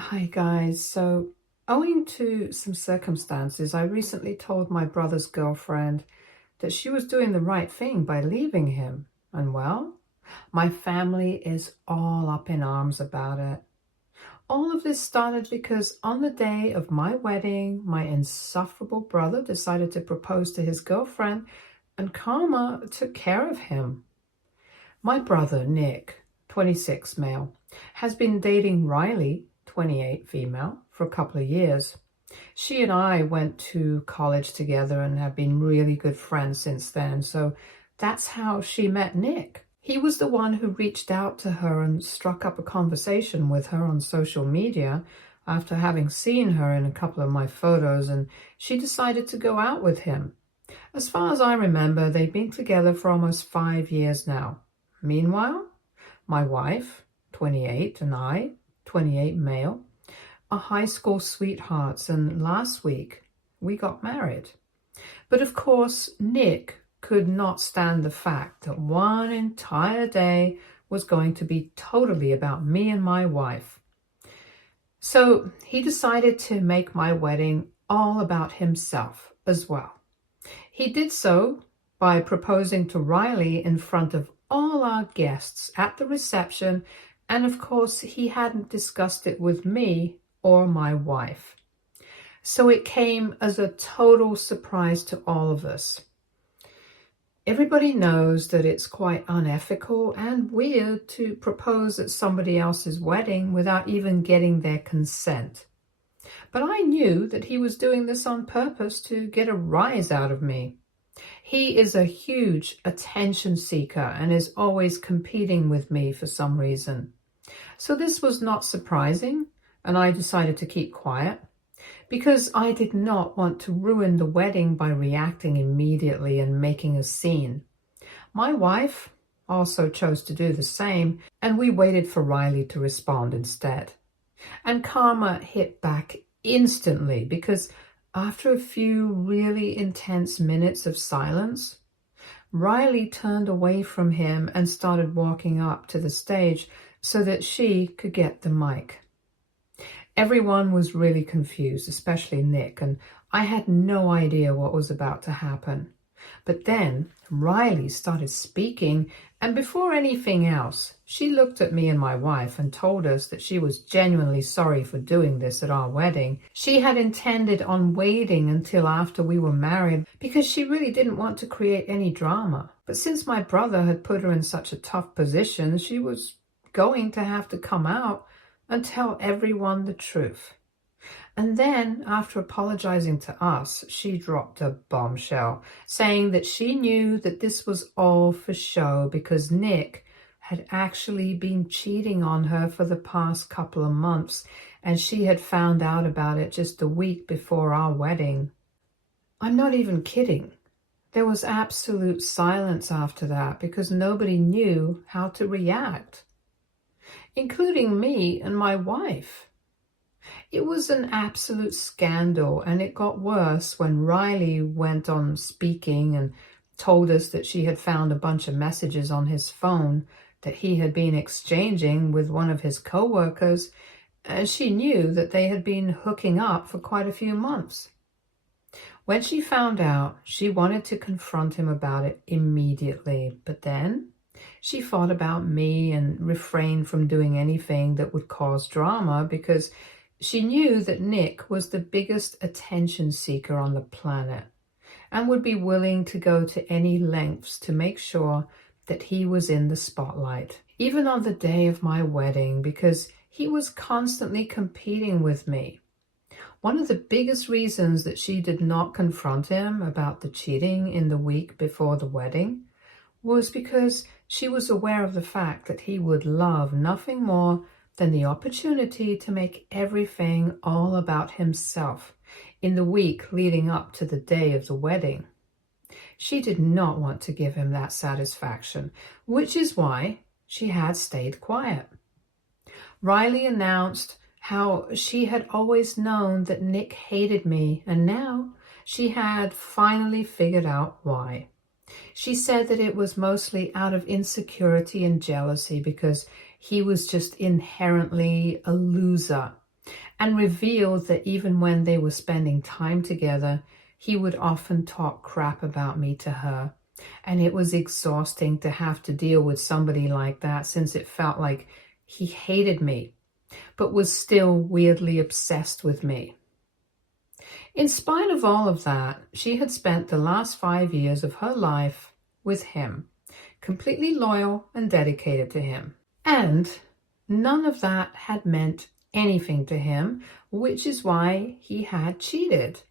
Hi guys, so owing to some circumstances, I recently told my brother's girlfriend that she was doing the right thing by leaving him. And well, my family is all up in arms about it. All of this started because on the day of my wedding, my insufferable brother decided to propose to his girlfriend, and karma took care of him. My brother, Nick, 26 male, has been dating Riley, 28 female, for a couple of years. She and I went to college together and have been really good friends since then, so that's how she met Nick. He was the one who reached out to her and struck up a conversation with her on social media after having seen her in a couple of my photos, and she decided to go out with him. As far as I remember, they've been together for almost 5 years now. Meanwhile, my wife, 28, and I, 28 male, are high school sweethearts, and last week we got married. But of course, Nick could not stand the fact that one entire day was going to be totally about me and my wife. So he decided to make my wedding all about himself as well. He did so by proposing to Riley in front of all our guests at the reception, and of course he hadn't discussed it with me or my wife. So it came as a total surprise to all of us. Everybody knows that it's quite unethical and weird to propose at somebody else's wedding without even getting their consent. But I knew that he was doing this on purpose to get a rise out of me. He is a huge attention seeker and is always competing with me for some reason. So this was not surprising, and I decided to keep quiet because I did not want to ruin the wedding by reacting immediately and making a scene. My wife also chose to do the same, and we waited for Riley to respond instead. And karma hit back instantly because after a few really intense minutes of silence, Riley turned away from him and started walking up to the stage so that she could get the mic. Everyone was really confused, especially Nick, and I had no idea what was about to happen. But then Riley started speaking, and before anything else, she looked at me and my wife and told us that she was genuinely sorry for doing this at our wedding. She had intended on waiting until after we were married because she really didn't want to create any drama. But since my brother had put her in such a tough position, she was going to have to come out and tell everyone the truth. And then, after apologizing to us, she dropped a bombshell, saying that she knew that this was all for show because Nick had actually been cheating on her for the past couple of months, and she had found out about it just a week before our wedding. I'm not even kidding. There was absolute silence after that because nobody knew how to react, including me and my wife. It was an absolute scandal, and it got worse when Riley went on speaking and told us that she had found a bunch of messages on his phone that he had been exchanging with one of his co-workers, and she knew that they had been hooking up for quite a few months. When she found out, she wanted to confront him about it immediately, but then she thought about me and refrained from doing anything that would cause drama because she knew that Nick was the biggest attention seeker on the planet and would be willing to go to any lengths to make sure that he was in the spotlight, even on the day of my wedding, because he was constantly competing with me. One of the biggest reasons that she did not confront him about the cheating in the week before the wedding was because she was aware of the fact that he would love nothing more than the opportunity to make everything all about himself in the week leading up to the day of the wedding. She did not want to give him that satisfaction, which is why she had stayed quiet. Riley announced how she had always known that Nick hated me, and now she had finally figured out why. She said that it was mostly out of insecurity and jealousy because he was just inherently a loser and revealed that even when they were spending time together, he would often talk crap about me to her. And it was exhausting to have to deal with somebody like that, since it felt like he hated me, but was still weirdly obsessed with me. In spite of all of that, she had spent the last 5 years of her life with him, completely loyal and dedicated to him. And none of that had meant anything to him, which is why he had cheated.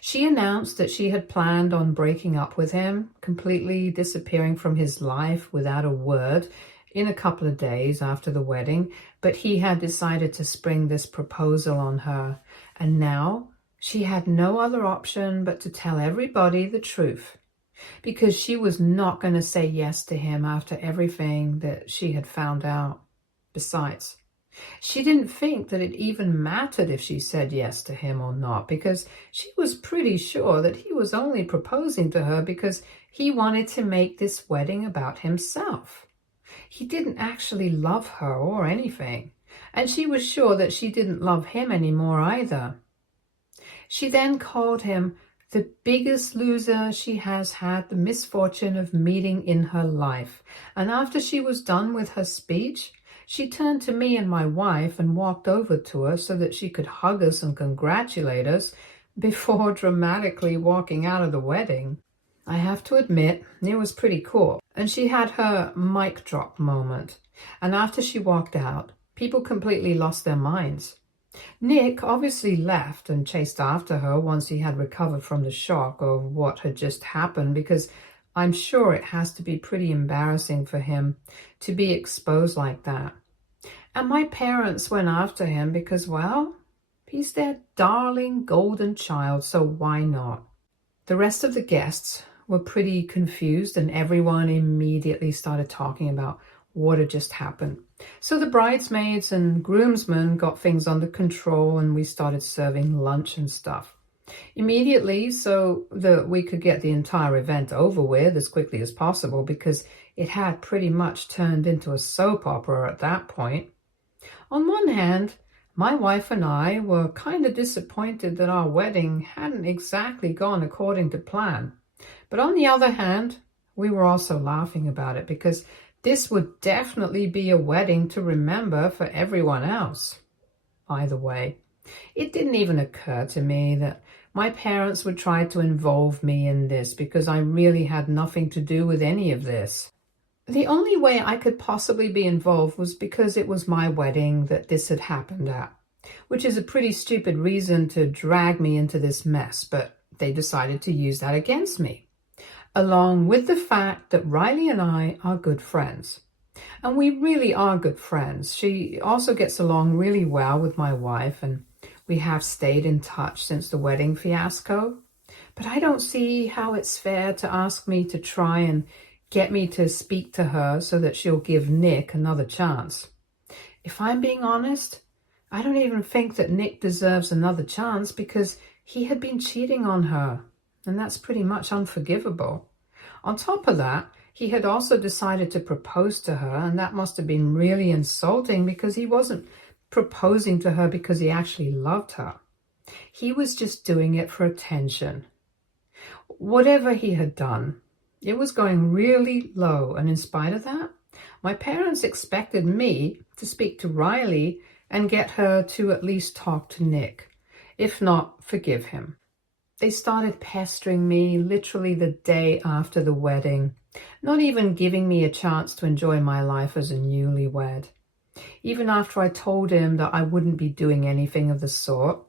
She announced that she had planned on breaking up with him, completely disappearing from his life without a word in a couple of days after the wedding, but he had decided to spring this proposal on her, and now she had no other option but to tell everybody the truth, because she was not going to say yes to him after everything that she had found out. Besides, she didn't think that it even mattered if she said yes to him or not, because she was pretty sure that he was only proposing to her because he wanted to make this wedding about himself. He didn't actually love her or anything, and she was sure that she didn't love him anymore either. She then called him the biggest loser she has had the misfortune of meeting in her life, and after she was done with her speech, she turned to me and my wife and walked over to us so that she could hug us and congratulate us before dramatically walking out of the wedding. I have to admit, it was pretty cool. And she had her mic drop moment. And after she walked out, people completely lost their minds. Nick obviously left and chased after her once he had recovered from the shock of what had just happened, because I'm sure it has to be pretty embarrassing for him to be exposed like that. And my parents went after him because, well, he's their darling golden child, so why not? The rest of the guests were pretty confused, and everyone immediately started talking about what had just happened. So the bridesmaids and groomsmen got things under control, and we started serving lunch and stuff immediately so that we could get the entire event over with as quickly as possible, because it had pretty much turned into a soap opera at that point. On one hand, my wife and I were kind of disappointed that our wedding hadn't exactly gone according to plan. But on the other hand, we were also laughing about it, because this would definitely be a wedding to remember for everyone else. Either way, it didn't even occur to me that my parents would try to involve me in this, because I really had nothing to do with any of this. The only way I could possibly be involved was because it was my wedding that this had happened at, which is a pretty stupid reason to drag me into this mess, but they decided to use that against me, along with the fact that Riley and I are good friends. And we really are good friends. She also gets along really well with my wife, and we have stayed in touch since the wedding fiasco. But I don't see how it's fair to ask me to try and get me to speak to her so that she'll give Nick another chance. If I'm being honest, I don't even think that Nick deserves another chance, because he had been cheating on her, and that's pretty much unforgivable. On top of that, he had also decided to propose to her, and that must have been really insulting, because he wasn't proposing to her because he actually loved her. He was just doing it for attention. Whatever he had done, it was going really low, and in spite of that, my parents expected me to speak to Riley and get her to at least talk to Nick, if not forgive him. They started pestering me literally the day after the wedding, not even giving me a chance to enjoy my life as a newlywed. Even after I told him that I wouldn't be doing anything of the sort,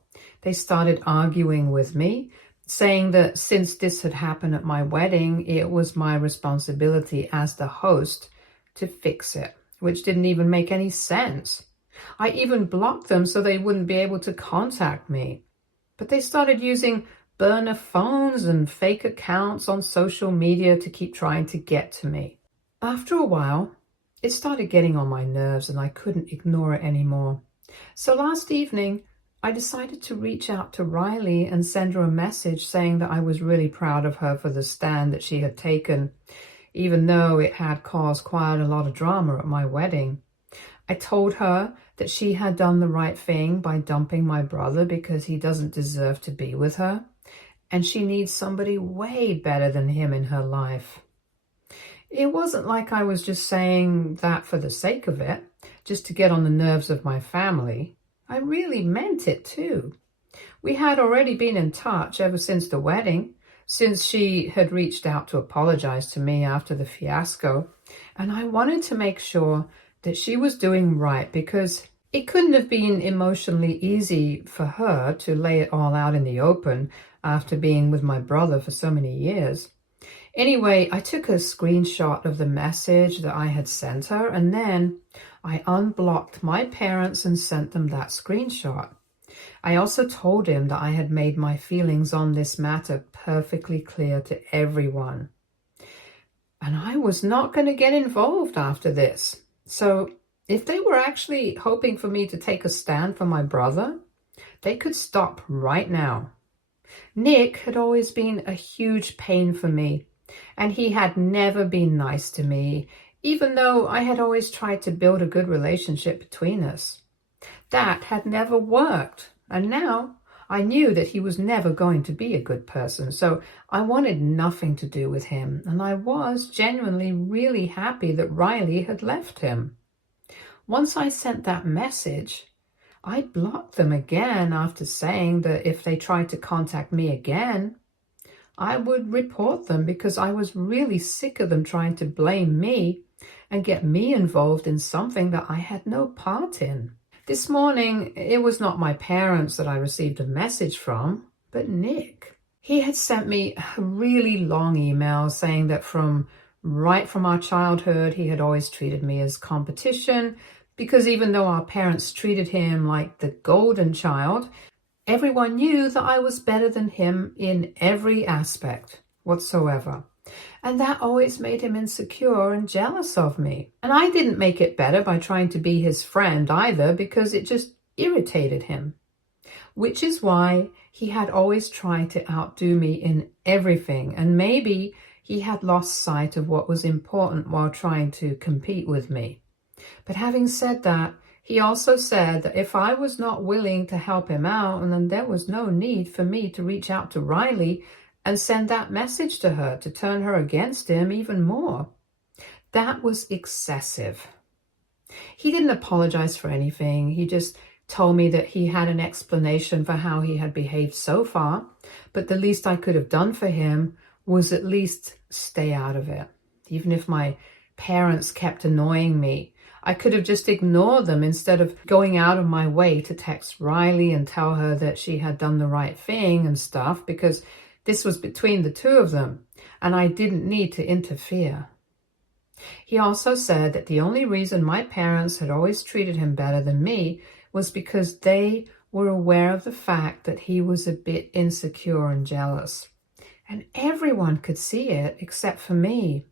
they started arguing with me, saying that since this had happened at my wedding, it was my responsibility as the host to fix it, which didn't even make any sense. I even blocked them so they wouldn't be able to contact me. But they started using burner phones and fake accounts on social media to keep trying to get to me. After a while, it started getting on my nerves, and I couldn't ignore it anymore. So last evening, I decided to reach out to Riley and send her a message saying that I was really proud of her for the stand that she had taken, even though it had caused quite a lot of drama at my wedding. I told her that she had done the right thing by dumping my brother because he doesn't deserve to be with her, and she needs somebody way better than him in her life. It wasn't like I was just saying that for the sake of it, just to get on the nerves of my family. I really meant it too. We had already been in touch ever since the wedding, since she had reached out to apologize to me after the fiasco, and I wanted to make sure that she was doing right because it couldn't have been emotionally easy for her to lay it all out in the open after being with my brother for so many years. Anyway, I took a screenshot of the message that I had sent her, and then I unblocked my parents and sent them that screenshot. I also told him that I had made my feelings on this matter perfectly clear to everyone. And I was not going to get involved after this. So if they were actually hoping for me to take a stand for my brother, they could stop right now. Nick had always been a huge pain for me, and he had never been nice to me, even though I had always tried to build a good relationship between us. That had never worked, and now I knew that he was never going to be a good person, so I wanted nothing to do with him, and I was genuinely really happy that Riley had left him. Once I sent that message, I blocked them again after saying that if they tried to contact me again, I would report them because I was really sick of them trying to blame me and get me involved in something that I had no part in. This morning, it was not my parents that I received a message from, but Nick. He had sent me a really long email saying that right from our childhood, he had always treated me as competition because even though our parents treated him like the golden child, everyone knew that I was better than him in every aspect whatsoever. And that always made him insecure and jealous of me. And I didn't make it better by trying to be his friend either because it just irritated him. Which is why he had always tried to outdo me in everything. And maybe he had lost sight of what was important while trying to compete with me. But having said that, he also said that if I was not willing to help him out, then there was no need for me to reach out to Riley and send that message to her to turn her against him even more. That was excessive. He didn't apologize for anything. He just told me that he had an explanation for how he had behaved so far, but the least I could have done for him was at least stay out of it. Even if my parents kept annoying me, I could have just ignored them instead of going out of my way to text Riley and tell her that she had done the right thing and stuff, because this was between the two of them, and I didn't need to interfere. He also said that the only reason my parents had always treated him better than me was because they were aware of the fact that he was a bit insecure and jealous. And everyone could see it except for me.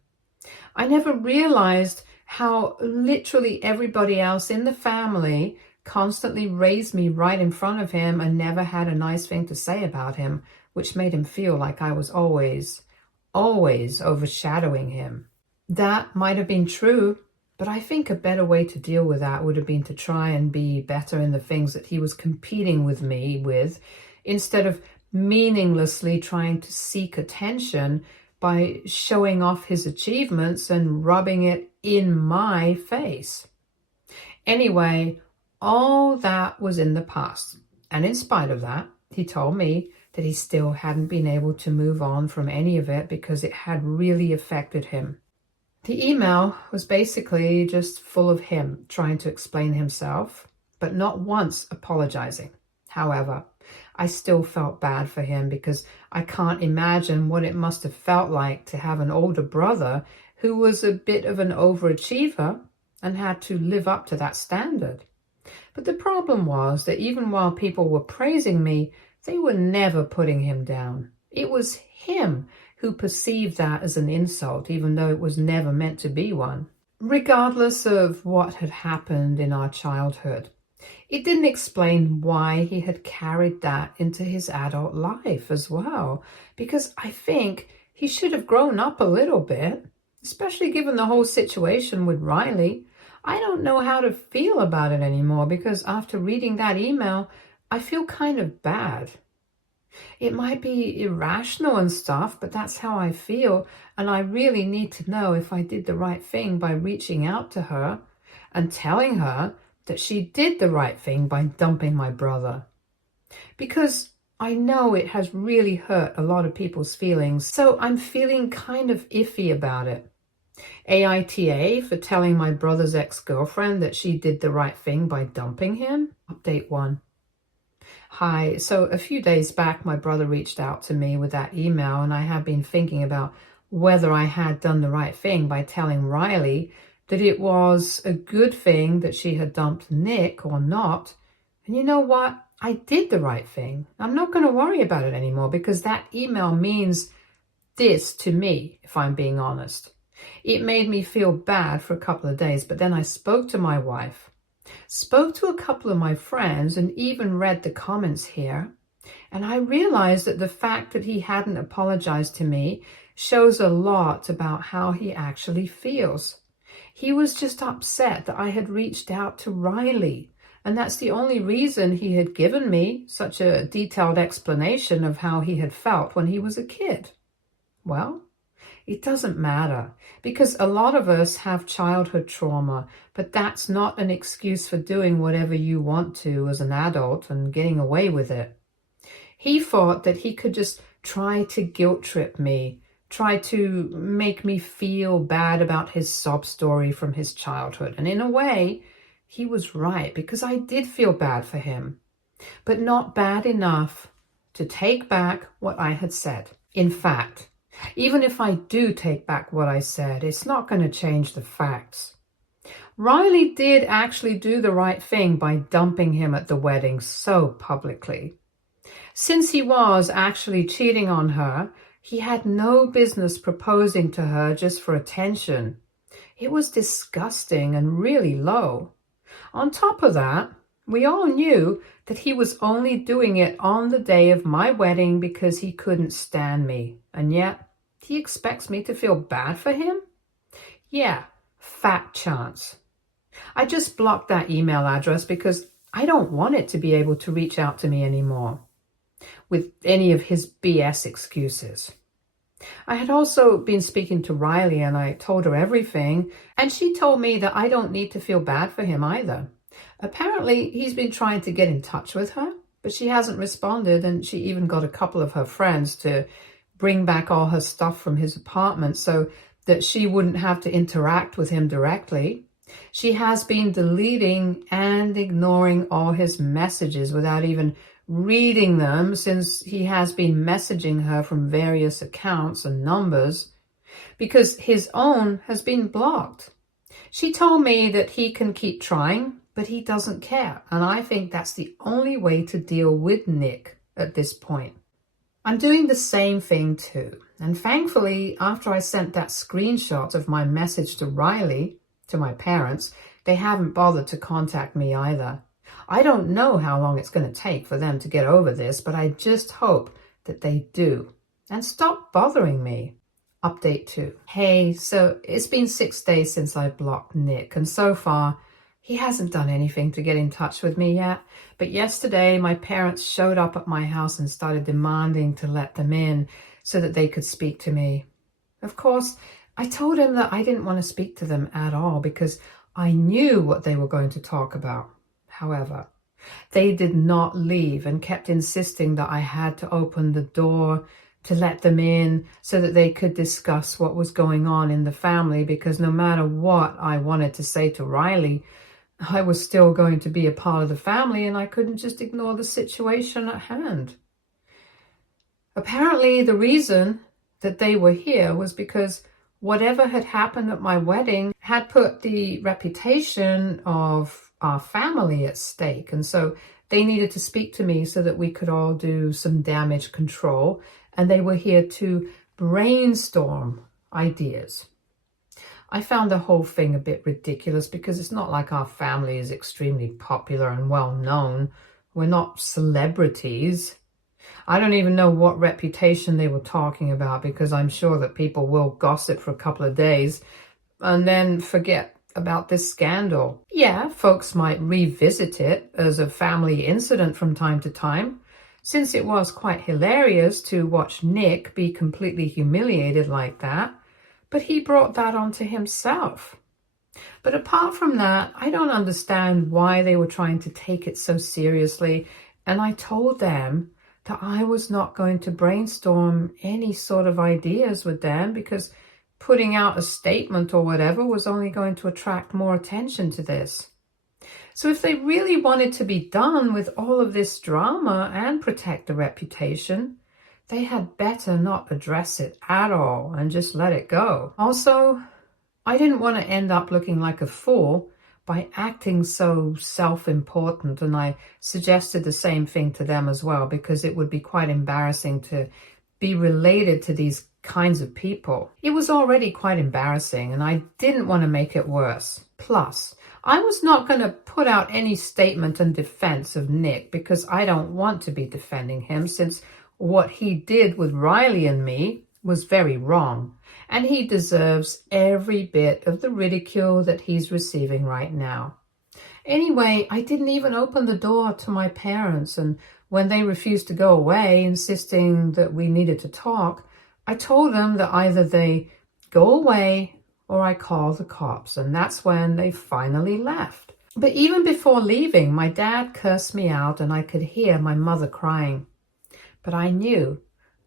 I never realized how literally everybody else in the family constantly raised me right in front of him and never had a nice thing to say about him, which made him feel like I was always overshadowing him. That might have been true, but I think a better way to deal with that would have been to try and be better in the things that he was competing with me with, instead of meaninglessly trying to seek attention by showing off his achievements and rubbing it in my face. Anyway, all that was in the past, and in spite of that, he told me that he still hadn't been able to move on from any of it because it had really affected him. The email was basically just full of him trying to explain himself, but not once apologizing. However, I still felt bad for him because I can't imagine what it must have felt like to have an older brother who was a bit of an overachiever and had to live up to that standard. But the problem was that even while people were praising me, they were never putting him down. It was him who perceived that as an insult, even though it was never meant to be one. Regardless of what had happened in our childhood, it didn't explain why he had carried that into his adult life as well, because I think he should have grown up a little bit, especially given the whole situation with Riley. I don't know how to feel about it anymore because after reading that email, I feel kind of bad. It might be irrational and stuff, but that's how I feel. And I really need to know if I did the right thing by reaching out to her and telling her that she did the right thing by dumping my brother. Because I know it has really hurt a lot of people's feelings, so I'm feeling kind of iffy about it. AITA for telling my brother's ex-girlfriend that she did the right thing by dumping him. Update 1. Hi, so a few days back, my brother reached out to me with that email, and I have been thinking about whether I had done the right thing by telling Riley that it was a good thing that she had dumped Nick or not. And you know what? I did the right thing. I'm not going to worry about it anymore because that email means this to me, if I'm being honest. It made me feel bad for a couple of days, but then I spoke to my wife, spoke to a couple of my friends, and even read the comments here. And I realized that the fact that he hadn't apologized to me shows a lot about how he actually feels. He was just upset that I had reached out to Riley. And that's the only reason he had given me such a detailed explanation of how he had felt when he was a kid. Well, it doesn't matter because a lot of us have childhood trauma, but that's not an excuse for doing whatever you want to as an adult and getting away with it. He thought that he could just try to guilt trip me, try to make me feel bad about his sob story from his childhood. And in a way, he was right because I did feel bad for him, but not bad enough to take back what I had said. In fact, even if I do take back what I said, it's not going to change the facts. Riley did actually do the right thing by dumping him at the wedding so publicly. Since he was actually cheating on her, he had no business proposing to her just for attention. It was disgusting and really low. On top of that, we all knew that he was only doing it on the day of my wedding because he couldn't stand me. And yet, he expects me to feel bad for him? Yeah, fat chance. I just blocked that email address because I don't want it to be able to reach out to me anymore with any of his BS excuses. I had also been speaking to Riley and I told her everything, and she told me that I don't need to feel bad for him either. Apparently, he's been trying to get in touch with her, but she hasn't responded, and she even got a couple of her friends to bring back all her stuff from his apartment so that she wouldn't have to interact with him directly. She has been deleting and ignoring all his messages without even reading them since he has been messaging her from various accounts and numbers because his own has been blocked. She told me that he can keep trying, but he doesn't care, and I think that's the only way to deal with Nick at this point. I'm doing the same thing too, and thankfully, after I sent that screenshot of my message to Riley, to my parents, they haven't bothered to contact me either. I don't know how long it's going to take for them to get over this, but I just hope that they do and stop bothering me. Update 2. Hey, so it's been 6 days since I blocked Nick, and so far, he hasn't done anything to get in touch with me yet. But yesterday, my parents showed up at my house and started demanding to let them in so that they could speak to me. Of course, I told him that I didn't want to speak to them at all because I knew what they were going to talk about. However, they did not leave and kept insisting that I had to open the door to let them in so that they could discuss what was going on in the family, because no matter what I wanted to say to Riley, I was still going to be a part of the family and I couldn't just ignore the situation at hand. Apparently, the reason that they were here was because whatever had happened at my wedding had put the reputation of our family at stake. And so they needed to speak to me so that we could all do some damage control. And they were here to brainstorm ideas. I found the whole thing a bit ridiculous because it's not like our family is extremely popular and well known. We're not celebrities. I don't even know what reputation they were talking about because I'm sure that people will gossip for a couple of days and then forget about this scandal. Yeah, folks might revisit it as a family incident from time to time, since it was quite hilarious to watch Nick be completely humiliated like that, but he brought that onto himself. But apart from that, I don't understand why they were trying to take it so seriously, and I told them that I was not going to brainstorm any sort of ideas with them because putting out a statement or whatever was only going to attract more attention to this. So if they really wanted to be done with all of this drama and protect the reputation, they had better not address it at all and just let it go. Also, I didn't want to end up looking like a fool by acting so self-important, and I suggested the same thing to them as well, because it would be quite embarrassing to be related to these kinds of people. It was already quite embarrassing, and I didn't want to make it worse. Plus, I was not going to put out any statement in defense of Nick because I don't want to be defending him, since what he did with Riley and me was very wrong, and he deserves every bit of the ridicule that he's receiving right now. Anyway, I didn't even open the door to my parents, and when they refused to go away, insisting that we needed to talk, I told them that either they go away or I call the cops, and that's when they finally left. But even before leaving, my dad cursed me out and I could hear my mother crying. But I knew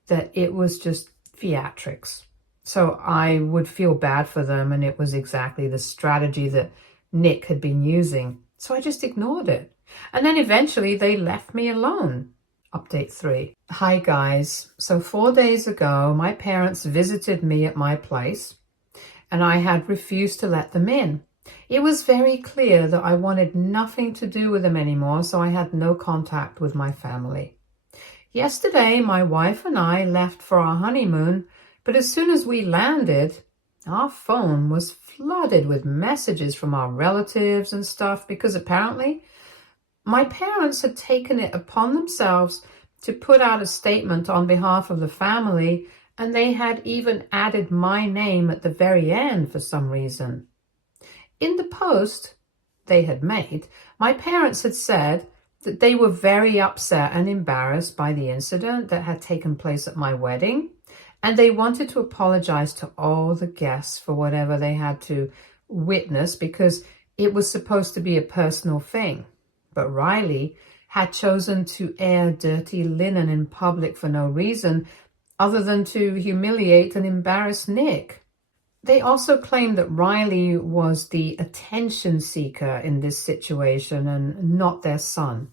that it was just theatrics. So I would feel bad for them, and it was exactly the strategy that Nick had been using. So I just ignored it. And then eventually they left me alone. Update 3. Hi guys. So 4 days ago, my parents visited me at my place, and I had refused to let them in. It was very clear that I wanted nothing to do with them anymore, so I had no contact with my family. Yesterday, my wife and I left for our honeymoon, but as soon as we landed, our phone was flooded with messages from our relatives and stuff, because apparently my parents had taken it upon themselves to put out a statement on behalf of the family, and they had even added my name at the very end for some reason. In the post they had made, my parents had said that they were very upset and embarrassed by the incident that had taken place at my wedding, and they wanted to apologize to all the guests for whatever they had to witness, because it was supposed to be a personal thing. But Riley had chosen to air dirty linen in public for no reason other than to humiliate and embarrass Nick. They also claimed that Riley was the attention seeker in this situation and not their son,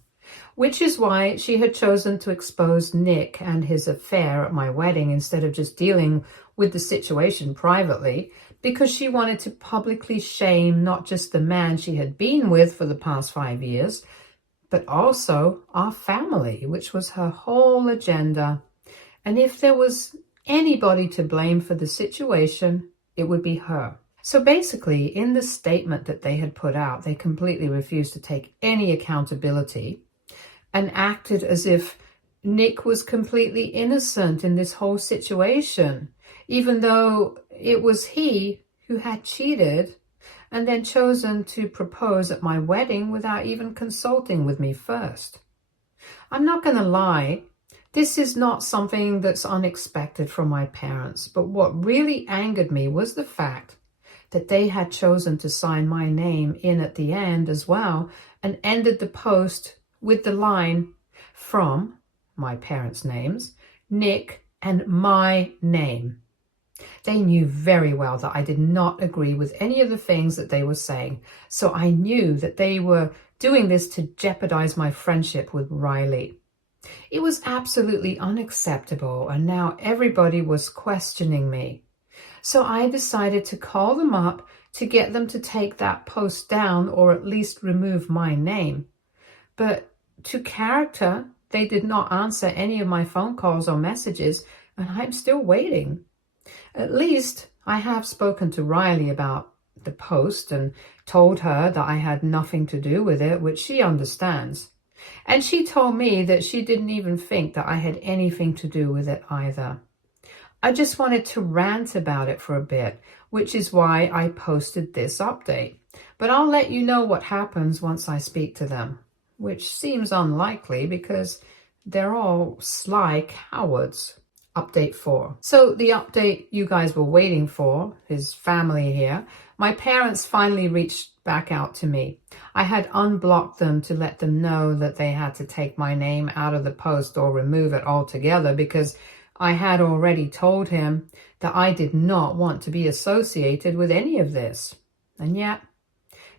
which is why she had chosen to expose Nick and his affair at my wedding instead of just dealing with the situation privately, because she wanted to publicly shame not just the man she had been with for the past 5 years, but also our family, which was her whole agenda. And if there was anybody to blame for the situation, it would be her. So basically, in the statement that they had put out, they completely refused to take any accountability and acted as if Nick was completely innocent in this whole situation, even though it was he who had cheated and then chosen to propose at my wedding without even consulting with me first. I'm not going to lie, this is not something that's unexpected from my parents, but what really angered me was the fact that they had chosen to sign my name in at the end as well, and ended the post with the line, from my parents' names, Nick, and my name. They knew very well that I did not agree with any of the things that they were saying, so I knew that they were doing this to jeopardize my friendship with Riley. It was absolutely unacceptable, and now everybody was questioning me. So I decided to call them up to get them to take that post down, or at least remove my name. But to character, they did not answer any of my phone calls or messages, and I'm still waiting. At least I have spoken to Riley about the post and told her that I had nothing to do with it, which she understands. And she told me that she didn't even think that I had anything to do with it either. I just wanted to rant about it for a bit, which is why I posted this update. But I'll let you know what happens once I speak to them, which seems unlikely because they're all sly cowards. Update 4. So the update you guys were waiting for, his family here, my parents finally reached back out to me. I had unblocked them to let them know that they had to take my name out of the post or remove it altogether because I had already told him that I did not want to be associated with any of this. And yet,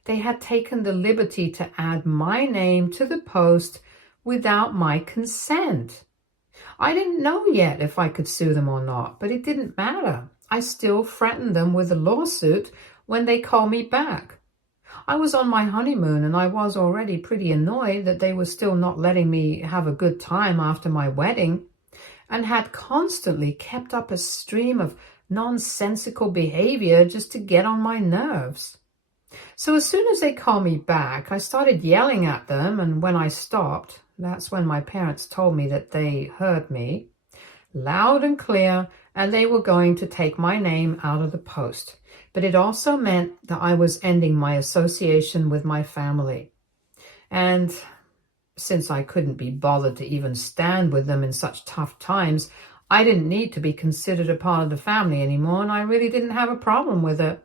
they had taken the liberty to add my name to the post without my consent. I didn't know yet if I could sue them or not, but it didn't matter. I still threatened them with a lawsuit when they called me back. I was on my honeymoon and I was already pretty annoyed that they were still not letting me have a good time after my wedding and had constantly kept up a stream of nonsensical behavior just to get on my nerves. So as soon as they called me back, I started yelling at them, and when I stopped, that's when my parents told me that they heard me loud and clear and they were going to take my name out of the post. But it also meant that I was ending my association with my family. And since I couldn't be bothered to even stand with them in such tough times, I didn't need to be considered a part of the family anymore, and I really didn't have a problem with it.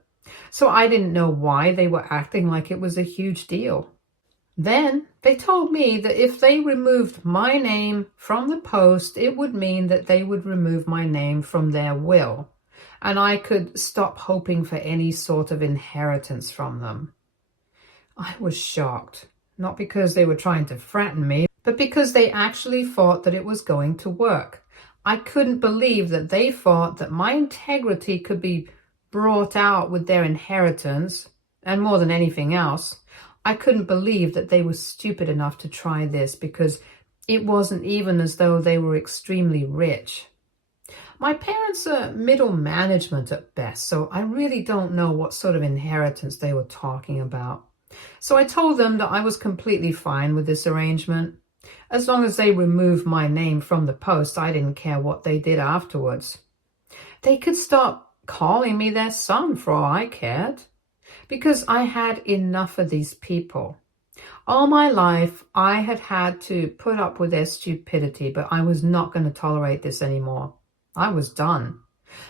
So I didn't know why they were acting like it was a huge deal. Then they told me that if they removed my name from the post, it would mean that they would remove my name from their will, and I could stop hoping for any sort of inheritance from them. I was shocked, not because they were trying to threaten me, but because they actually thought that it was going to work. I couldn't believe that they thought that my integrity could be brought out with their inheritance, and more than anything else, I couldn't believe that they were stupid enough to try this because it wasn't even as though they were extremely rich. My parents are middle management at best, so I really don't know what sort of inheritance they were talking about. So I told them that I was completely fine with this arrangement. As long as they removed my name from the post, I didn't care what they did afterwards. They could stop calling me their son for all I cared, because I had enough of these people. All my life, I had had to put up with their stupidity, but I was not going to tolerate this anymore. I was done.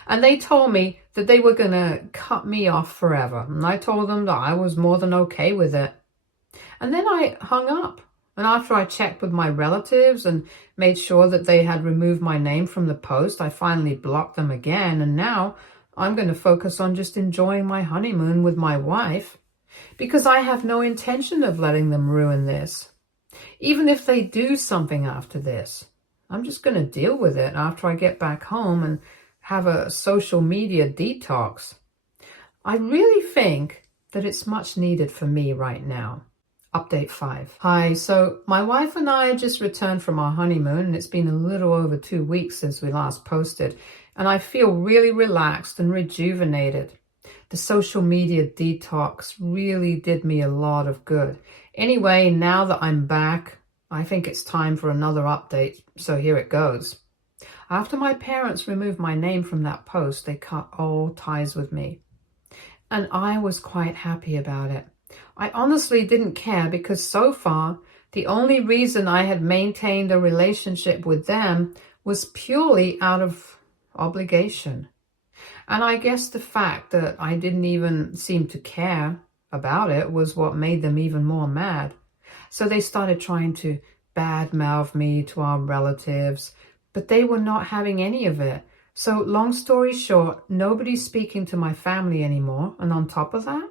And they told me that they were going to cut me off forever. And I told them that I was more than okay with it. And then I hung up. And after I checked with my relatives and made sure that they had removed my name from the post, I finally blocked them again. And now I'm going to focus on just enjoying my honeymoon with my wife, because I have no intention of letting them ruin this. Even if they do something after this, I'm just going to deal with it after I get back home and have a social media detox. I really think that it's much needed for me right now. Update 5. Hi, so my wife and I just returned from our honeymoon, and it's been a little over 2 weeks since we last posted, and I feel really relaxed and rejuvenated. The social media detox really did me a lot of good. Anyway, now that I'm back, I think it's time for another update, so here it goes. After my parents removed my name from that post, they cut all ties with me. And I was quite happy about it. I honestly didn't care because so far, the only reason I had maintained a relationship with them was purely out of obligation. And I guess the fact that I didn't even seem to care about it was what made them even more mad. So they started trying to badmouth me to our relatives, but they were not having any of it. So long story short, nobody's speaking to my family anymore. And on top of that,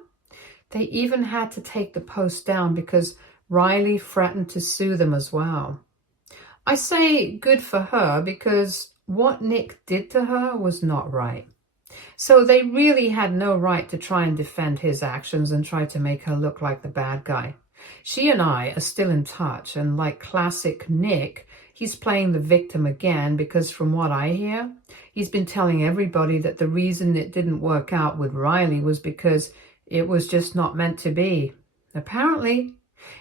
they even had to take the post down because Riley threatened to sue them as well. I say good for her because what Nick did to her was not right. So they really had no right to try and defend his actions and try to make her look like the bad guy. She and I are still in touch, and like classic Nick, he's playing the victim again because from what I hear, he's been telling everybody that the reason it didn't work out with Riley was because it was just not meant to be. Apparently,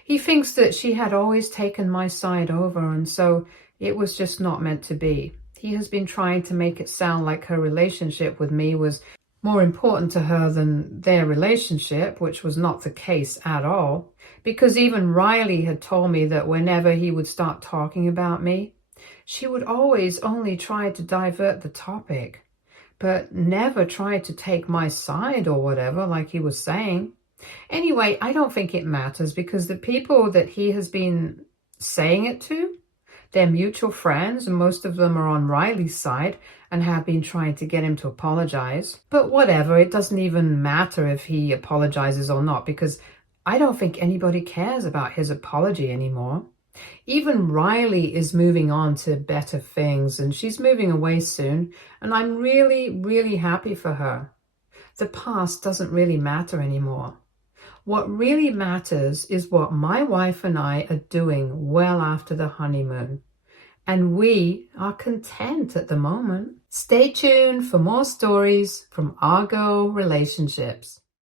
he thinks that she had always taken my side over, and so it was just not meant to be. He has been trying to make it sound like her relationship with me was more important to her than their relationship, which was not the case at all. Because even Riley had told me that whenever he would start talking about me, she would always only try to divert the topic, but never try to take my side or whatever, like he was saying. Anyway, I don't think it matters because the people that he has been saying it to, they're mutual friends, and most of them are on Riley's side and have been trying to get him to apologize. But whatever, it doesn't even matter if he apologizes or not, because I don't think anybody cares about his apology anymore. Even Riley is moving on to better things, and she's moving away soon, and I'm really, really happy for her. The past doesn't really matter anymore. What really matters is what my wife and I are doing well after the honeymoon. And we are content at the moment. Stay tuned for more stories from Argo Relationships.